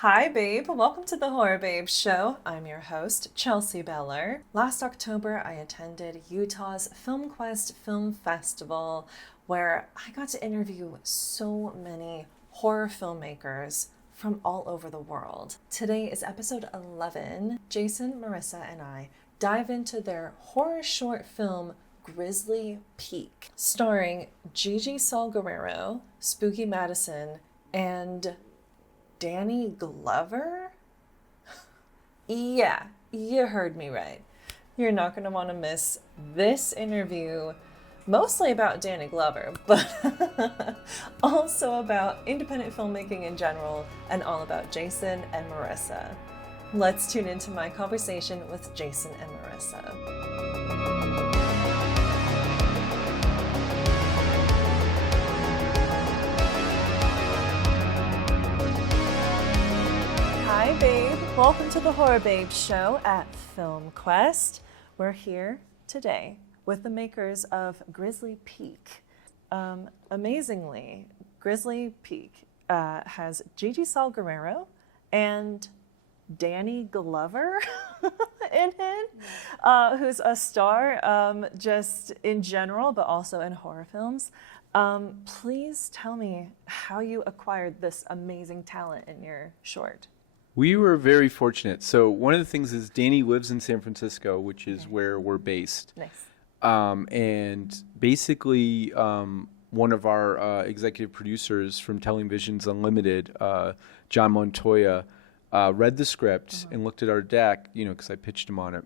Hi, babe. Welcome to the Horror Babe Show. I'm your host, Chelsea Beller. Last October, I attended Utah's FilmQuest Film Festival, where I got to interview so many horror filmmakers from all over the world. Today is episode 11. Jason, Marissa, and I dive into their horror short film, Grizzly Peak, starring Gigi Saul Guerrero, Spooky Madison, and Danny Glover? Yeah, you heard me right. You're not going to want to miss this interview, mostly about Danny Glover, but also about independent filmmaking in general and all about Jason and Marissa. Let's tune into my conversation with Jason and Marissa. Hi, babe. Welcome to the Horror Babe Show at FilmQuest. We're here today with the makers of Grizzly Peak. Amazingly, Grizzly Peak has Gigi Saul Guerrero and Danny Glover in it, who's a star just in general, but also in horror films. Please tell me how you acquired this amazing talent in your short. We were very fortunate. So one of the things is Danny lives in San Francisco, which is where we're based. Nice. And basically, one of our executive producers from Televisions Unlimited, John Montoya, read the script and looked at our deck, because I pitched him on it.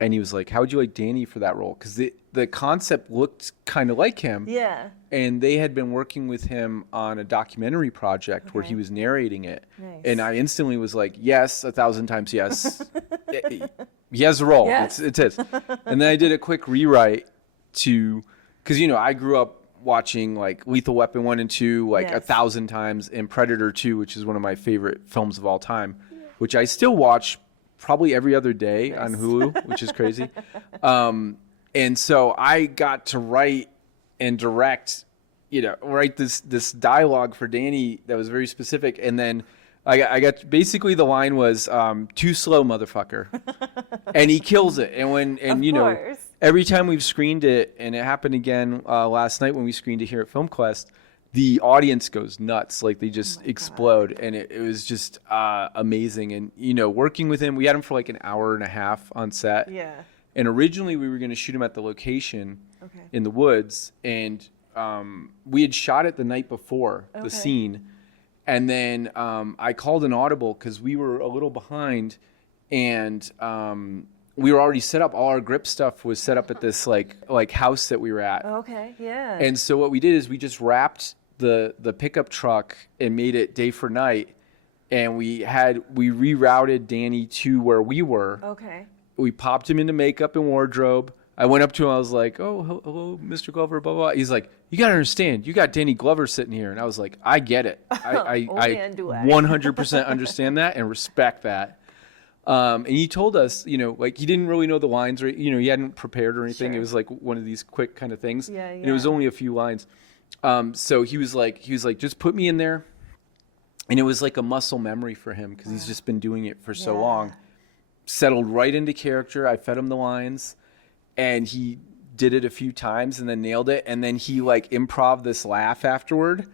And he was like, how would you like Danny for that role? Because the concept looked kind of like him. Yeah. And they had been working with him on a documentary project where he was narrating it. Nice. And I instantly was like, yes, 1,000 times yes. He has a role. Yes. It's his. And then I did a quick rewrite because, I grew up watching like Lethal Weapon 1 and 2 like 1,000 times, and Predator 2, which is one of my favorite films of all time, which I still watch probably every other day on Hulu, which is crazy. And so I got to write and direct, write this dialogue for Danny that was very specific. And then I got basically the line was too slow, motherfucker. And he kills it. And every time we've screened it, and it happened again last night when we screened it here at FilmQuest, the audience goes nuts. Like they just explode. God. And it was just amazing. And, working with him, we had him for like an hour and a half on set. Yeah. And originally we were going to shoot him at the location in the woods. And we had shot it the night before the scene. And then I called an audible because we were a little behind. And we were already set up. All our grip stuff was set up at this like house that we were at. Okay, yeah. And so what we did is we just wrapped the pickup truck and made it day for night. And we rerouted Danny to where we were. Okay. We popped him into makeup and wardrobe. I went up to him. I was like, oh, hello, Mr. Glover, blah, blah. He's like, you got to understand. You got Danny Glover sitting here. And I was like, I get it. I 100% understand that and respect that. And he told us, he didn't really know the lines, or, he hadn't prepared or anything. Sure. It was like one of these quick kind of things. Yeah. And it was only a few lines. So he was like, just put me in there. And it was like a muscle memory for him because he's just been doing it for so long. Settled right into character. I fed him the lines, and he did it a few times and then nailed it. And then he like improv this laugh afterward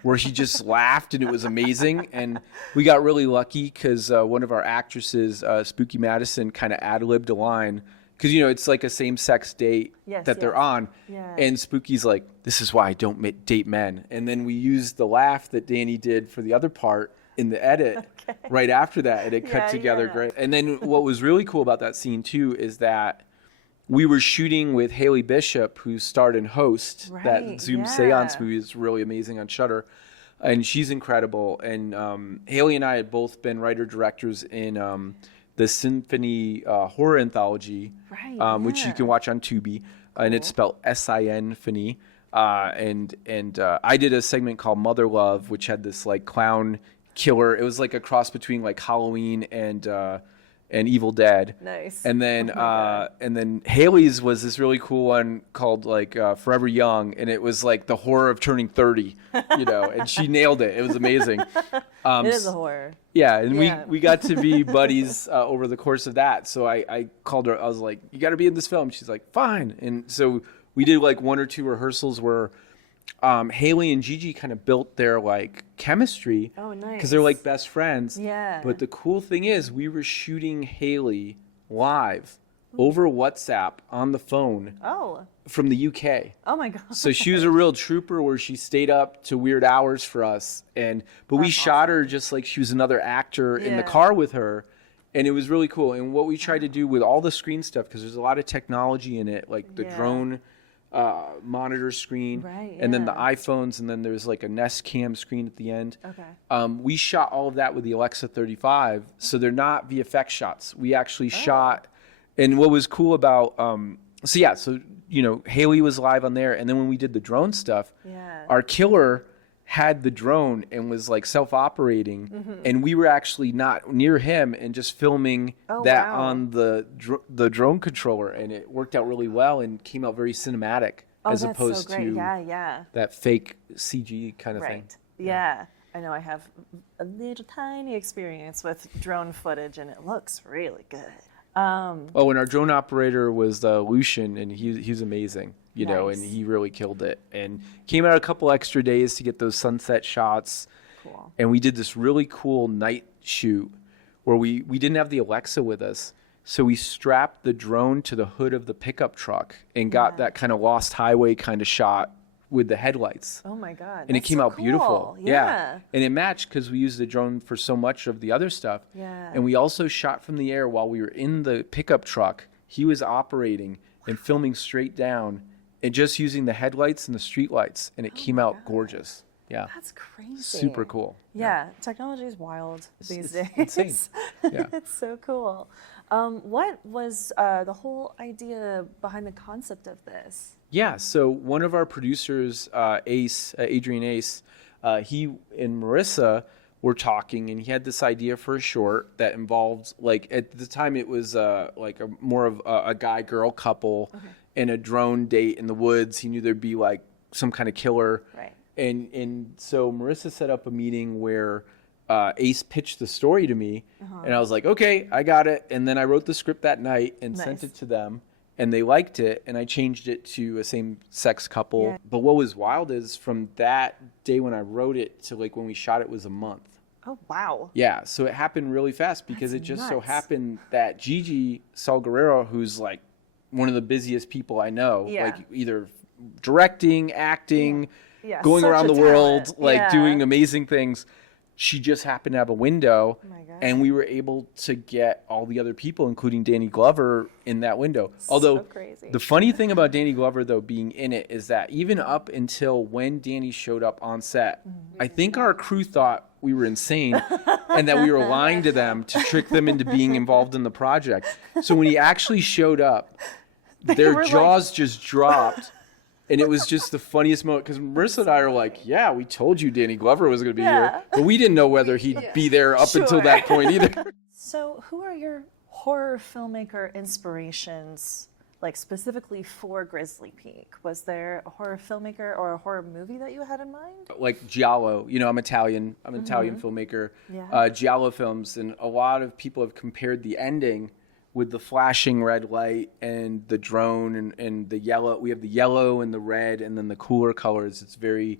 where he just laughed, and it was amazing. And we got really lucky because one of our actresses, Spooky Madison, kind of ad-libbed a line because, it's like a same-sex date that they're on. Yeah. And Spooky's like, this is why I don't date men. And then we used the laugh that Danny did for the other part in the edit right after that, and it cut together great. And then what was really cool about that scene too is that we were shooting with Haley Bishop, who starred in Host, that Zoom Seance movie is really amazing on Shudder, and she's incredible. And Haley and I had both been writer-directors in the Symphony horror anthology, which you can watch on Tubi, and it's spelled S-I-N-phony. And I did a segment called Mother Love, which had this like clown killer. It was like a cross between like Halloween and and Evil Dead. Nice. And then and then Haley's was this really cool one called like Forever Young, and it was like the horror of turning 30, you know, and she nailed it. It was amazing. It is a horror. Yeah, and we got to be buddies over the course of that. So I called her. I was like, "You got to be in this film." She's like, "Fine." And so we did like 1 or 2 rehearsals where Haley and Gigi kind of built their like chemistry. Oh, nice. Because they're like best friends. Yeah. But the cool thing is, we were shooting Haley live over WhatsApp on the phone. Oh. From the UK. Oh my God. So she was a real trooper where she stayed up to weird hours for us. But we shot her just like she was another actor in the car with her. And it was really cool. And what we tried to do with all the screen stuff, because there's a lot of technology in it, like the drone monitor screen, and then the iPhones, and then there's like a Nest Cam screen at the end. Okay. We shot all of that with the Alexa 35. So they're not VFX shots. We actually shot. And what was cool about... So you know, Haley was live on there, and then when we did the drone stuff, our killer had the drone and was like self-operating, and we were actually not near him and just filming on the drone controller, and it worked out really well and came out very cinematic as opposed to that fake CG kind of thing. Yeah. I know I have a little tiny experience with drone footage, and it looks really good. And our drone operator was Lucian, and he was amazing, you know, and he really killed it. And came out a couple extra days to get those sunset shots. Cool. And we did this really cool night shoot where we didn't have the Alexa with us. So we strapped the drone to the hood of the pickup truck and got that kind of Lost Highway kind of shot with the headlights. Oh my God. And it came out cool. beautiful. Yeah. And it matched because we used the drone for so much of the other stuff. Yeah. And we also shot from the air while we were in the pickup truck. He was operating and filming straight down and just using the headlights and the street lights. And it came out gorgeous. Yeah. That's crazy. Super cool. Yeah. Technology is wild these days. Insane. Yeah. It's so cool. What was the whole idea behind the concept of this? Yeah, so one of our producers, Adrian Ace, he and Marissa were talking, and he had this idea for a short that involved, like, at the time it was like more of a guy-girl couple and a drone date in the woods. He knew there'd be like some kind of killer. Right. And so Marissa set up a meeting where Ace pitched the story to me, and I was like, okay, I got it. And then I wrote the script that night and sent it to them. And they liked it, and I changed it to a same-sex couple. Yeah. But what was wild is from that day when I wrote it to like when we shot it was a month. Oh, wow. Yeah, so it happened really fast because it just so happened that Gigi Saul Guerrero, who's like one of the busiest people I know, like either directing, acting, going around the world, like doing amazing things. She just happened to have a window, and we were able to get all the other people, including Danny Glover, in that window. Although the funny thing about Danny Glover, though, being in it is that even up until when Danny showed up on set, I think our crew thought we were insane and that we were lying to them to trick them into being involved in the project. So when he actually showed up, their jaws just dropped. And it was just the funniest moment because Marissa and I are like, yeah, we told you Danny Glover was going to be here. But we didn't know whether he'd be there up until that point either. So who are your horror filmmaker inspirations, like specifically for Grizzly Peak? Was there a horror filmmaker or a horror movie that you had in mind? Like Giallo. You know, I'm Italian. I'm an Italian filmmaker. Yeah. Giallo films. And a lot of people have compared the ending with the flashing red light and the drone and the yellow. We have the yellow and the red and then the cooler colors. It's very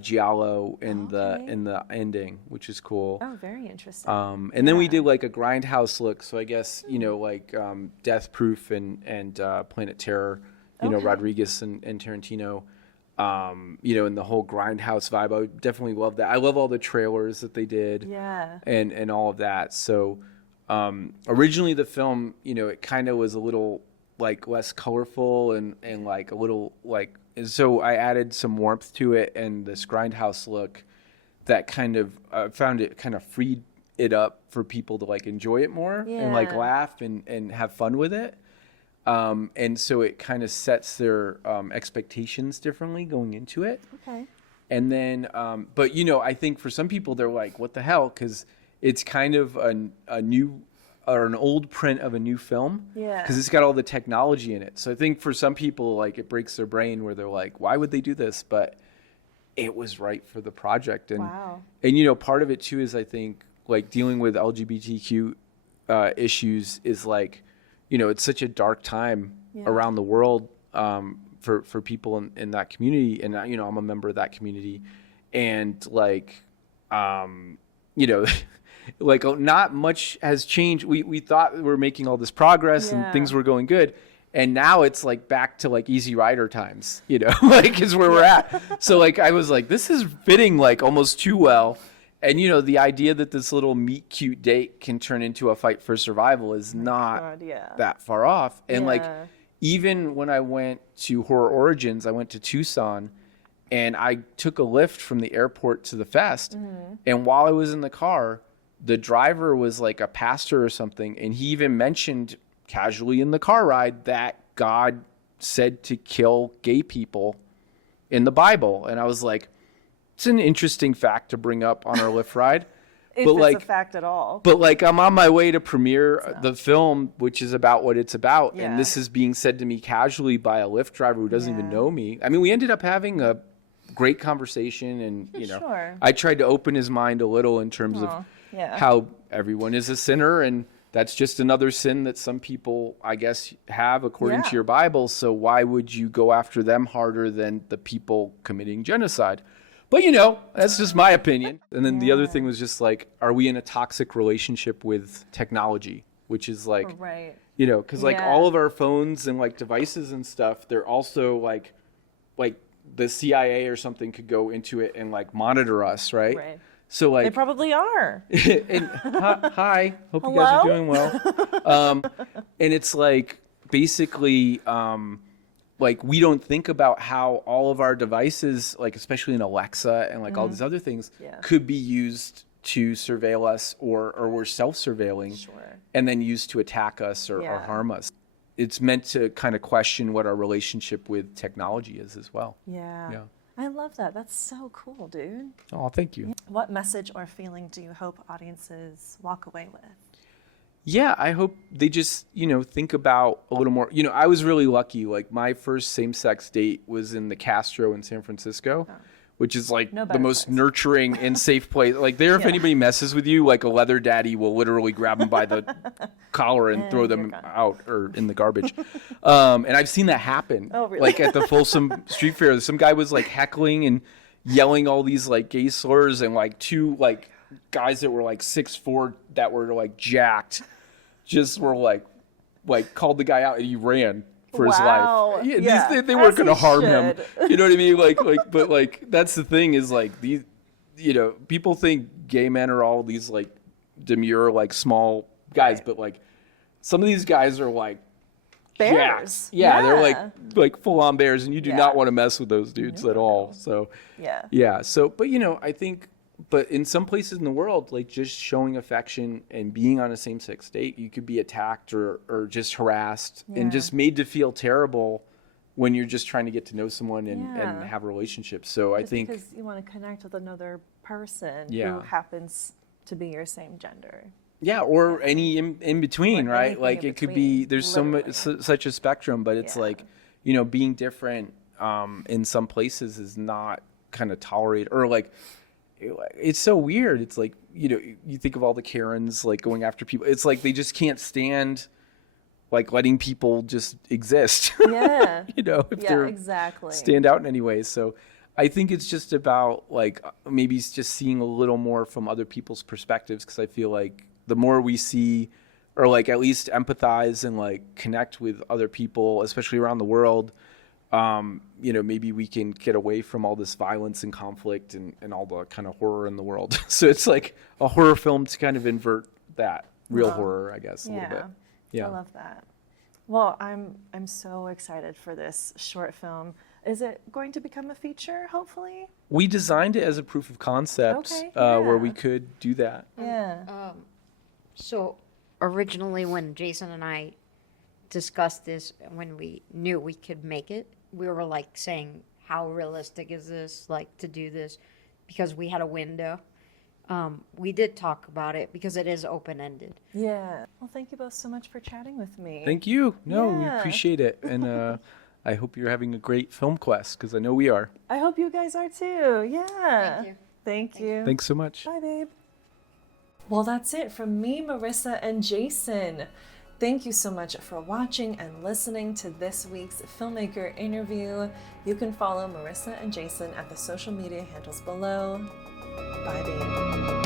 giallo in the ending, which is cool. Oh, very interesting. And then we did like a grindhouse look. So I guess, you know, like Death Proof and Planet Terror, you know, Rodriguez and Tarantino. You know, and the whole grindhouse vibe. I would definitely love that. I love all the trailers that they did. Yeah. And all of that. So originally the film, you know, it kind of was a little like less colorful and like a little like, and so I added some warmth to it and this grindhouse look that kind of found it kind of freed it up for people to like enjoy it more and like laugh and have fun with it. And so it kind of sets their expectations differently going into it. Okay. And then, but you know, I think for some people they're like, what the hell? 'Cause it's kind of a new or an old print of a new film. Yeah. Because it's got all the technology in it. So I think for some people, like, it breaks their brain where they're like, why would they do this? But it was right for the project. And, Wow. and you know, part of it too is, I think, like, dealing with LGBTQ issues is like, you know, it's such a dark time around the world for people in that community. And, you know, I'm a member of that community. And like, you know, like not much has changed. We thought we were making all this progress and things were going good. And now it's like back to like Easy Rider times, you know, like is where we're at. So like, I was like, this is fitting like almost too well. And, you know, the idea that this little meet cute date can turn into a fight for survival is not that far off. And like, even when I went to Horror Origins, I went to Tucson and I took a lift from the airport to the fest. And while I was in the car, the driver was like a pastor or something. And he even mentioned casually in the car ride that God said to kill gay people in the Bible. And I was like, it's an interesting fact to bring up on our lift ride. If but it's like, a fact at all. But like, I'm on my way to premiere the film, which is about what it's about. And this is being said to me casually by a Lyft driver who doesn't even know me. I mean, we ended up having a great conversation, and, you know, I tried to open his mind a little in terms of how everyone is a sinner, and that's just another sin that some people, I guess, have according to your Bible. So why would you go after them harder than the people committing genocide? But, you know, that's just my opinion. And then the other thing was just like, are we in a toxic relationship with technology? Which is like, you know, because like all of our phones and like devices and stuff, they're also like the CIA or something could go into it and like monitor us, right? So like they probably are. And, hi, hope you guys are doing well. And it's like basically like we don't think about how all of our devices, like especially in Alexa and like all these other things, could be used to surveil us, or we're self-surveilling and then used to attack us or harm us. It's meant to kind of question what our relationship with technology is as well. Yeah. I love that. That's so cool, dude. Oh, thank you. What message or feeling do you hope audiences walk away with? Yeah, I hope they just, you know, think about a little more. You know, I was really lucky. Like, my first same-sex date was in the Castro in San Francisco, which is like the most nurturing and safe place. Like, there, if anybody messes with you, like a leather daddy will literally grab them by the collar and throw them out or in the garbage. And I've seen that happen. Oh, really? Like at the Folsom Street Fair, some guy was like heckling and yelling all these like gay slurs, and like two like guys that were like 6'4" that were like jacked just were like called the guy out, and he ran for his life. Yeah, they weren't going to harm him. You know what I mean? Like, but like, that's the thing is like these, you know, people think gay men are all these like demure, like small guys, but like some of these guys are like bears. Yeah, they're like full on bears, and you do not want to mess with those dudes at all. So So, but you know, I think, but in some places in the world, like just showing affection and being on a same-sex date, you could be attacked or just harassed and just made to feel terrible when you're just trying to get to know someone and have a relationship. So just I think because you want to connect with another person who happens to be your same gender. Yeah, or any in between, right? Like it could be, there's so much, such a spectrum, but it's like, you know, being different in some places is not kind of tolerated, or like, it's so weird. It's like, you know, you think of all the Karens like going after people. It's like they just can't stand like letting people just exist. Yeah. You know, if they're stand out in any way. So I think it's just about like maybe just seeing a little more from other people's perspectives, because I feel like the more we see, or like at least empathize and like connect with other people, especially around the world, you know, maybe we can get away from all this violence and conflict and all the kind of horror in the world. So it's like a horror film to kind of invert that real horror, I guess, a little bit. Yeah, I love that. Well, I'm so excited for this short film. Is it going to become a feature, hopefully? We designed it as a proof of concept where we could do that. Yeah. So originally when Jason and I discussed this, when we knew we could make it, we were like saying, how realistic is this, like to do this? Because we had a window we did talk about it because it is open-ended. Yeah. Well, thank you both so much for chatting with me. Thank you. No, we Yeah. appreciate it. And I hope you're having a great film quest, because I know we are. I hope you guys are too. Yeah. Thank you. Thank you. Thanks so much. Bye, babe. Well, that's it from me, Marissa, and Jason. Thank you so much for watching and listening to this week's Filmmaker interview. You can follow Marissa and Jason at the social media handles below. Bye, babe.